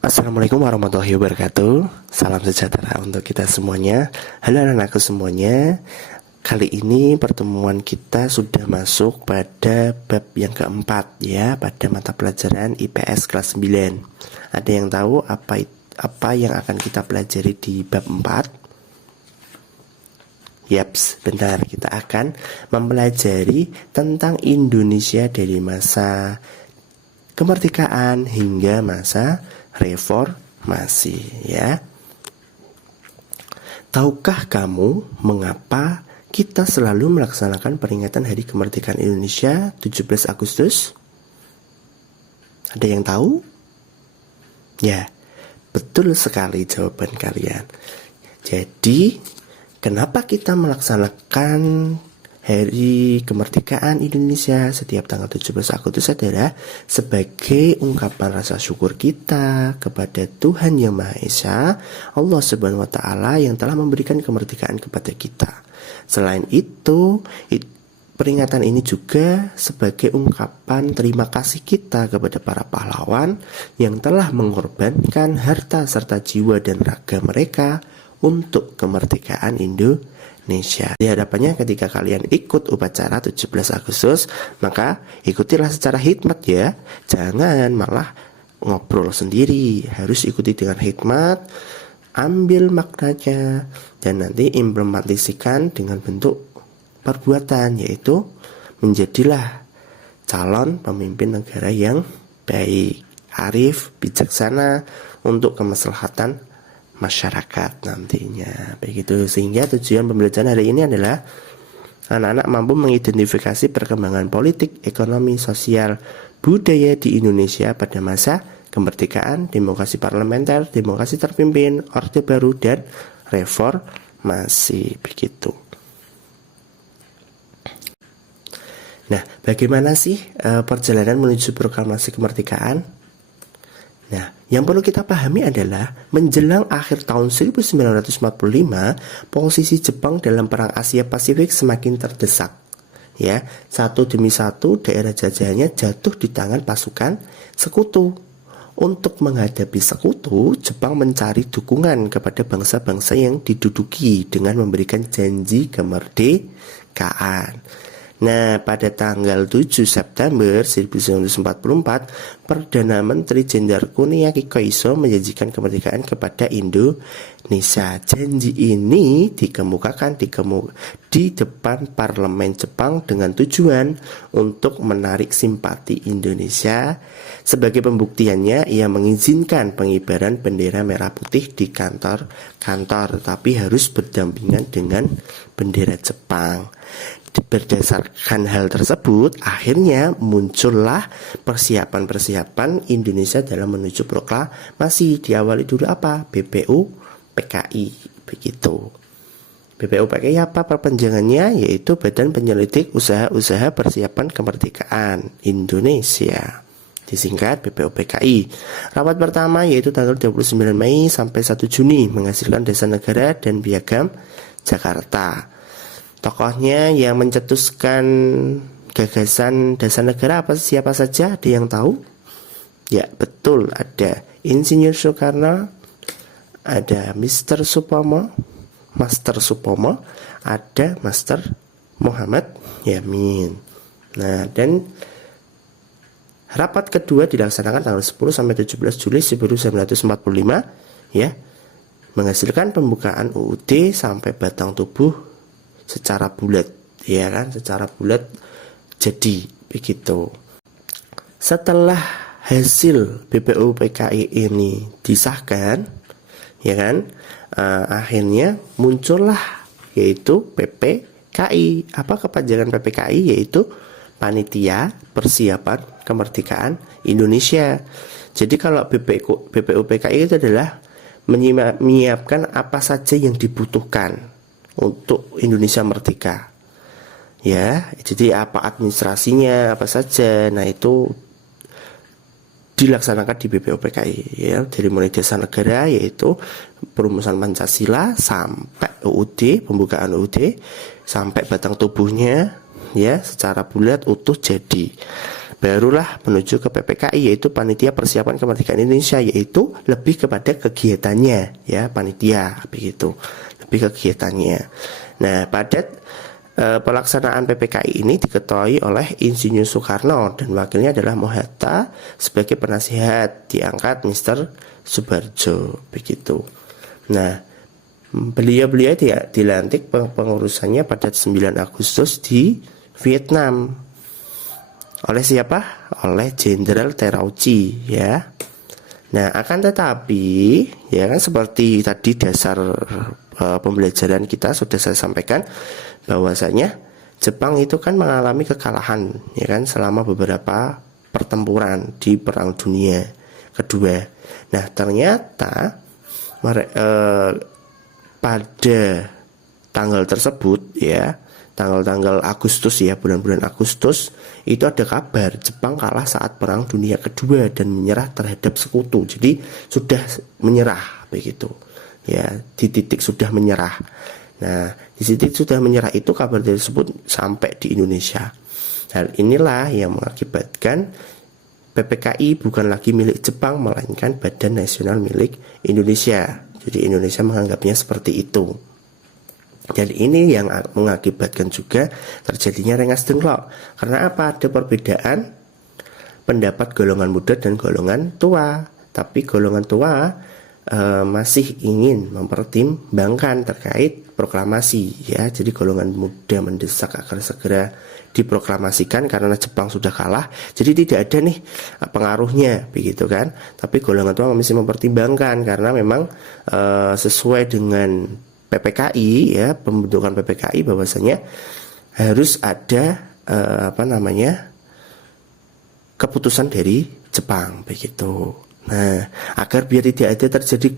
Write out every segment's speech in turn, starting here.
Assalamualaikum warahmatullahi wabarakatuh. Salam sejahtera untuk kita semuanya. Halo anak-anakku semuanya. Kali ini pertemuan kita sudah masuk pada bab yang keempat ya, pada mata pelajaran IPS kelas 9. Ada yang tahu apa yang akan kita pelajari di bab 4? Yaps, benar, kita akan mempelajari tentang Indonesia dari masa kemerdekaan hingga masa reformasi ya. Tahukah kamu mengapa kita selalu melaksanakan peringatan Hari Kemerdekaan Indonesia 17 Agustus? Ada yang tahu? Ya, betul sekali jawaban kalian. Jadi, kenapa kita melaksanakan Hari Kemerdekaan Indonesia setiap tanggal 17 Agustus adalah sebagai ungkapan rasa syukur kita kepada Tuhan Yang Maha Esa, Allah Subhanahu wa Ta'ala, yang telah memberikan kemerdekaan kepada kita. Selain itu, peringatan ini juga sebagai ungkapan terima kasih kita kepada para pahlawan yang telah mengorbankan harta serta jiwa dan raga mereka untuk kemerdekaan Indonesia. Di hadapannya ketika kalian ikut upacara 17 Agustus, maka ikutilah secara hikmat ya. Jangan malah ngobrol sendiri, harus ikuti dengan hikmat, ambil maknanya, dan nanti implementasikan dengan bentuk perbuatan, yaitu menjadilah calon pemimpin negara yang baik, arif, bijaksana untuk kemaslahatan masyarakat nantinya. Begitu, sehingga tujuan pembelajaran hari ini adalah anak-anak mampu mengidentifikasi perkembangan politik, ekonomi, sosial, budaya di Indonesia pada masa kemerdekaan, demokrasi parlementer, demokrasi terpimpin, orde baru, dan reformasi. Begitu. Nah, bagaimana sih perjalanan menuju proklamasi kemerdekaan? Nah, yang perlu kita pahami adalah menjelang akhir tahun 1945, posisi Jepang dalam perang Asia Pasifik semakin terdesak. Ya, satu demi satu daerah jajahannya jatuh di tangan pasukan sekutu. Untuk menghadapi sekutu, Jepang mencari dukungan kepada bangsa-bangsa yang diduduki dengan memberikan janji kemerdekaan. Nah, pada tanggal 7 September 1944, Perdana Menteri Jenderal Kuniaki Koiso menjanjikan kemerdekaan kepada Indonesia. Janji ini dikemukakan di depan parlemen Jepang dengan tujuan untuk menarik simpati Indonesia. Sebagai pembuktiannya, ia mengizinkan pengibaran bendera merah putih di kantor-kantor, tapi harus berdampingan dengan bendera Jepang. Berdasarkan hal tersebut, akhirnya muncullah persiapan Indonesia dalam menuju proklamasi. Diawali dulu apa? BPUPKI. Begitu. BPUPKI apa perpanjangannya? Yaitu Badan Penyelidik Usaha-Usaha Persiapan Kemerdekaan Indonesia, disingkat BPUPKI. Rapat pertama yaitu tanggal 29 Mei sampai 1 Juni menghasilkan Dasar Negara dan Piagam Jakarta. Tokohnya yang mencetuskan gagasan Dasar Negara siapa saja? Ada yang tahu? Ya, betul, ada Insinyur Soekarno, ada Master Supomo, ada Master Muhammad Yamin. Nah, dan rapat kedua dilaksanakan tanggal 10 sampai 17 Juli 1945 ya, menghasilkan pembukaan UUD sampai batang tubuh secara bulat, ya kan, secara bulat jadi begitu. Setelah hasil BPUPKI ini disahkan, ya kan, akhirnya muncullah yaitu PPKI. Apa kepanjangan PPKI? Yaitu Panitia Persiapan Kemerdekaan Indonesia. Jadi kalau BPUPKI itu adalah menyiapkan apa saja yang dibutuhkan untuk Indonesia merdeka. Ya, jadi apa administrasinya, apa saja. Nah, itu dilaksanakan di BPUPKI ya, dari mulai Dasar Negara yaitu perumusan Pancasila sampai UUD, pembukaan UUD sampai batang tubuhnya ya secara bulat utuh jadi. barulah menuju ke PPKI, yaitu Panitia Persiapan Kemerdekaan Indonesia, yaitu lebih kepada kegiatannya, ya, panitia begitu, lebih kegiatannya. Nah, pada pelaksanaan PPKI ini diketuai oleh Insinyur Soekarno dan wakilnya adalah Mohatta sebagai penasihat, diangkat Mr. Subarjo begitu. Nah, beliau dilantik pengurusannya pada 9 Agustus di Vietnam. Oleh siapa? Oleh Jenderal Terauchi, ya. Nah, akan tetapi ya kan, seperti tadi dasar pembelajaran kita sudah saya sampaikan bahwasanya Jepang itu kan mengalami kekalahan, ya kan, selama beberapa pertempuran di Perang Dunia Kedua. Nah, ternyata pada tanggal tersebut, ya, tanggal-tanggal Agustus, ya, bulan-bulan Agustus, itu ada kabar Jepang kalah saat Perang Dunia Kedua dan menyerah terhadap sekutu. Jadi sudah menyerah begitu, ya, di titik sudah menyerah. Nah, di titik sudah menyerah itu kabar tersebut sampai di Indonesia. Hal inilah yang mengakibatkan PPKI bukan lagi milik Jepang, melainkan Badan Nasional milik Indonesia. Jadi Indonesia menganggapnya seperti itu. Dan ini yang mengakibatkan juga terjadinya Rengas Dengklok. Karena apa? Ada perbedaan pendapat golongan muda dan golongan tua. Tapi golongan tua masih ingin mempertimbangkan terkait proklamasi, ya. Jadi golongan muda mendesak agar segera diproklamasikan karena Jepang sudah kalah. Jadi tidak ada nih pengaruhnya begitu kan. Tapi golongan tua masih mempertimbangkan karena memang sesuai dengan PPKI, ya, pembentukan PPKI bahwasanya harus ada keputusan dari Jepang begitu. Nah, agar biar tidak ada terjadi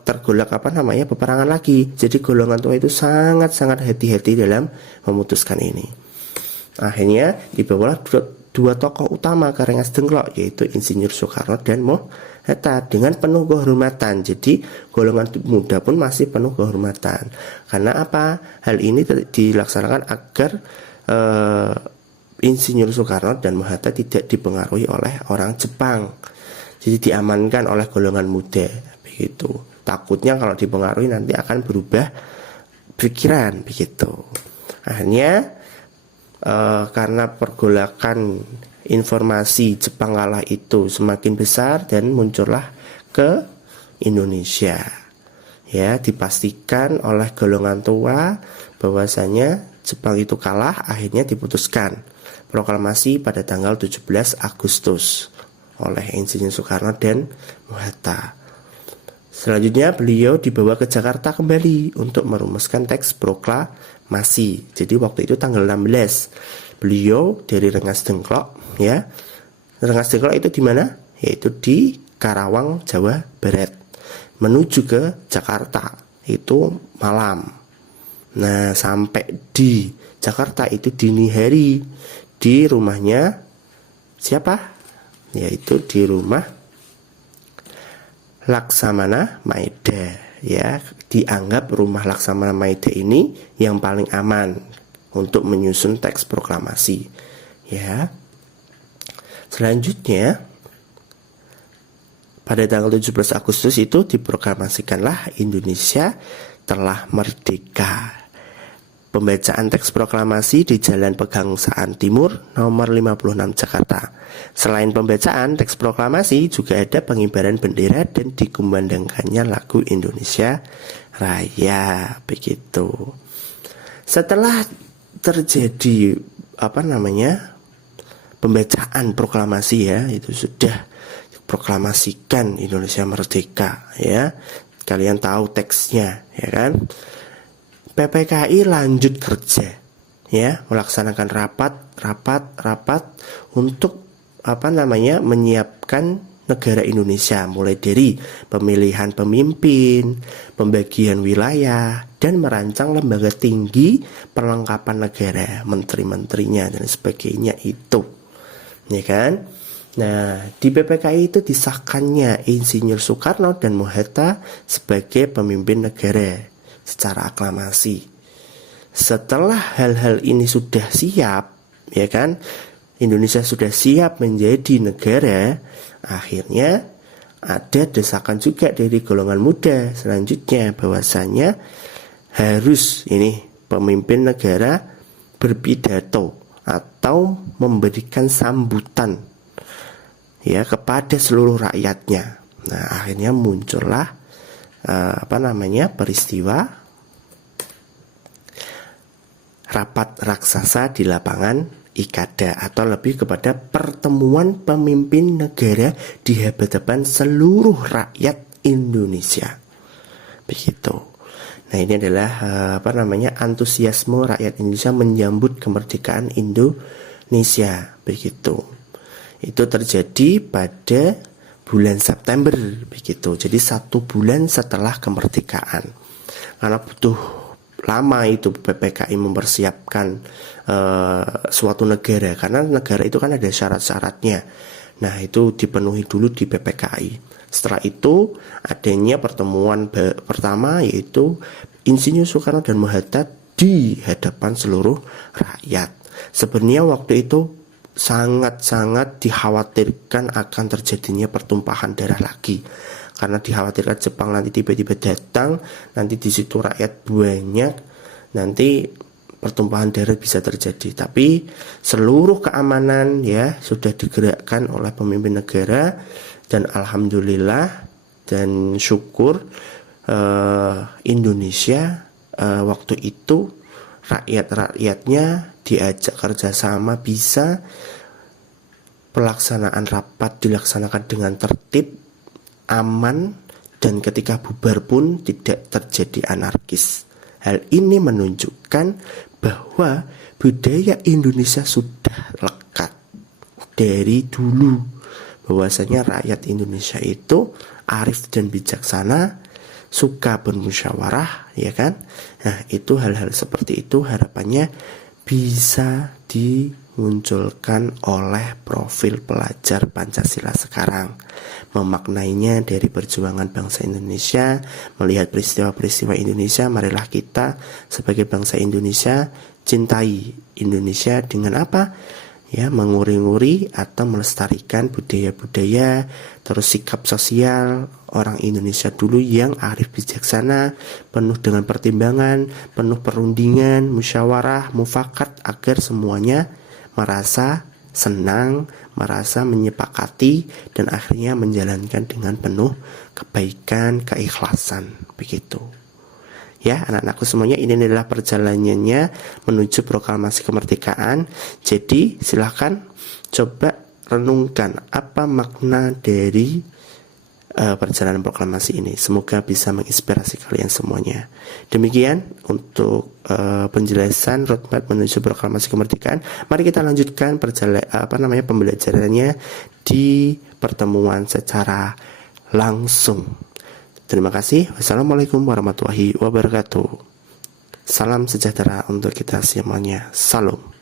tergolak peperangan lagi. Jadi golongan tua itu sangat-sangat hati-hati dalam memutuskan ini. Akhirnya dibawalah dua tokoh utama ke Rengas Dengklok, yaitu Insinyur Soekarno dan Mohatta, dengan penuh kehormatan. Jadi golongan muda pun masih penuh kehormatan. Karena apa? Hal ini dilaksanakan agar Insinyur Soekarno dan Mohatta tidak dipengaruhi oleh orang Jepang. Jadi diamankan oleh golongan muda begitu. Takutnya kalau dipengaruhi nanti akan berubah pikiran begitu. Akhirnya karena pergolakan informasi Jepang kalah itu semakin besar dan muncullah ke Indonesia, ya, dipastikan oleh golongan tua bahwasanya Jepang itu kalah. Akhirnya diputuskan proklamasi pada tanggal 17 Agustus oleh Insinyur Soekarno dan Mohatta. Selanjutnya beliau dibawa ke Jakarta kembali untuk merumuskan teks proklamasi. Jadi waktu itu tanggal 16 beliau dari Rengas Dengklok, ya. Rengas Dengklok itu di mana? Yaitu di Karawang, Jawa Barat. Menuju ke Jakarta itu malam. Nah, sampai di Jakarta itu dini hari di rumahnya siapa? Yaitu di rumah Laksamana Maeda, ya. Dianggap rumah Laksamana Maeda ini yang paling aman untuk menyusun teks proklamasi, ya. Selanjutnya pada tanggal 17 Agustus itu diproklamasikanlah Indonesia telah merdeka. Pembacaan teks proklamasi di Jalan Pegangsaan Timur nomor 56 Jakarta. Selain pembacaan teks proklamasi juga ada pengibaran bendera dan dikumandangkannya lagu Indonesia Raya begitu. Setelah terjadi pembacaan proklamasi, ya, itu sudah proklamasikan Indonesia merdeka, ya. Kalian tahu teksnya, ya kan? PPKI lanjut kerja, ya, melaksanakan rapat untuk menyiapkan negara Indonesia, mulai dari pemilihan pemimpin, pembagian wilayah, dan merancang lembaga tinggi perlengkapan negara, menteri-menterinya dan sebagainya itu, ya kan? Nah, di PPKI itu disahkannya Insinyur Soekarno dan Mohatta sebagai pemimpin negara secara aklamasi. Setelah hal-hal ini sudah siap, ya kan, Indonesia sudah siap menjadi negara, akhirnya ada desakan juga dari golongan muda selanjutnya bahwasanya harus ini pemimpin negara berpidato atau memberikan sambutan ya kepada seluruh rakyatnya. Nah, akhirnya muncullah peristiwa rapat raksasa di lapangan Ikada, atau lebih kepada pertemuan pemimpin negara di hadapan seluruh rakyat Indonesia. Begitu. Nah, ini adalah antusiasme rakyat Indonesia menyambut kemerdekaan Indonesia. Begitu. Itu terjadi pada bulan September, begitu. Jadi 1 bulan setelah kemerdekaan. Karena butuh lama itu PPKI mempersiapkan suatu negara, karena negara itu kan ada syarat-syaratnya. Nah, itu dipenuhi dulu di PPKI. Setelah itu adanya pertemuan pertama, yaitu Insinyur Soekarno dan Hatta di hadapan seluruh rakyat. Sebenarnya waktu itu sangat-sangat dikhawatirkan akan terjadinya pertumpahan darah lagi, karena dikhawatirkan Jepang nanti tiba-tiba datang, nanti di situ rakyat banyak, nanti pertumpahan darah bisa terjadi. Tapi seluruh keamanan ya sudah digerakkan oleh pemimpin negara, dan alhamdulillah dan syukur Indonesia waktu itu rakyat-rakyatnya diajak kerjasama, bisa pelaksanaan rapat dilaksanakan dengan tertib, aman, dan ketika bubar pun tidak terjadi anarkis. Hal ini menunjukkan bahwa budaya Indonesia sudah lekat dari dulu, bahwasanya rakyat Indonesia itu arif dan bijaksana, suka bermusyawarah, ya kan? Nah, itu hal-hal seperti itu harapannya bisa dimunculkan oleh profil pelajar Pancasila sekarang, memaknainya dari perjuangan bangsa Indonesia, melihat peristiwa-peristiwa Indonesia. Marilah kita sebagai bangsa Indonesia cintai Indonesia dengan apa? Ya, menguri-nguri atau melestarikan budaya-budaya, terus sikap sosial orang Indonesia dulu yang arif bijaksana, penuh dengan pertimbangan, penuh perundingan, musyawarah, mufakat, agar semuanya merasa senang, merasa menyepakati, dan akhirnya menjalankan dengan penuh kebaikan, keikhlasan. Begitu. Ya, anak-anakku semuanya, ini adalah perjalanannya menuju proklamasi kemerdekaan. Jadi silahkan coba renungkan apa makna dari perjalanan proklamasi ini. Semoga bisa menginspirasi kalian semuanya. Demikian untuk penjelasan roadmap menuju proklamasi kemerdekaan. Mari kita lanjutkan pembelajarannya di pertemuan secara langsung. Terima kasih. Wassalamualaikum warahmatullahi wabarakatuh. Salam sejahtera untuk kita semuanya. Salam.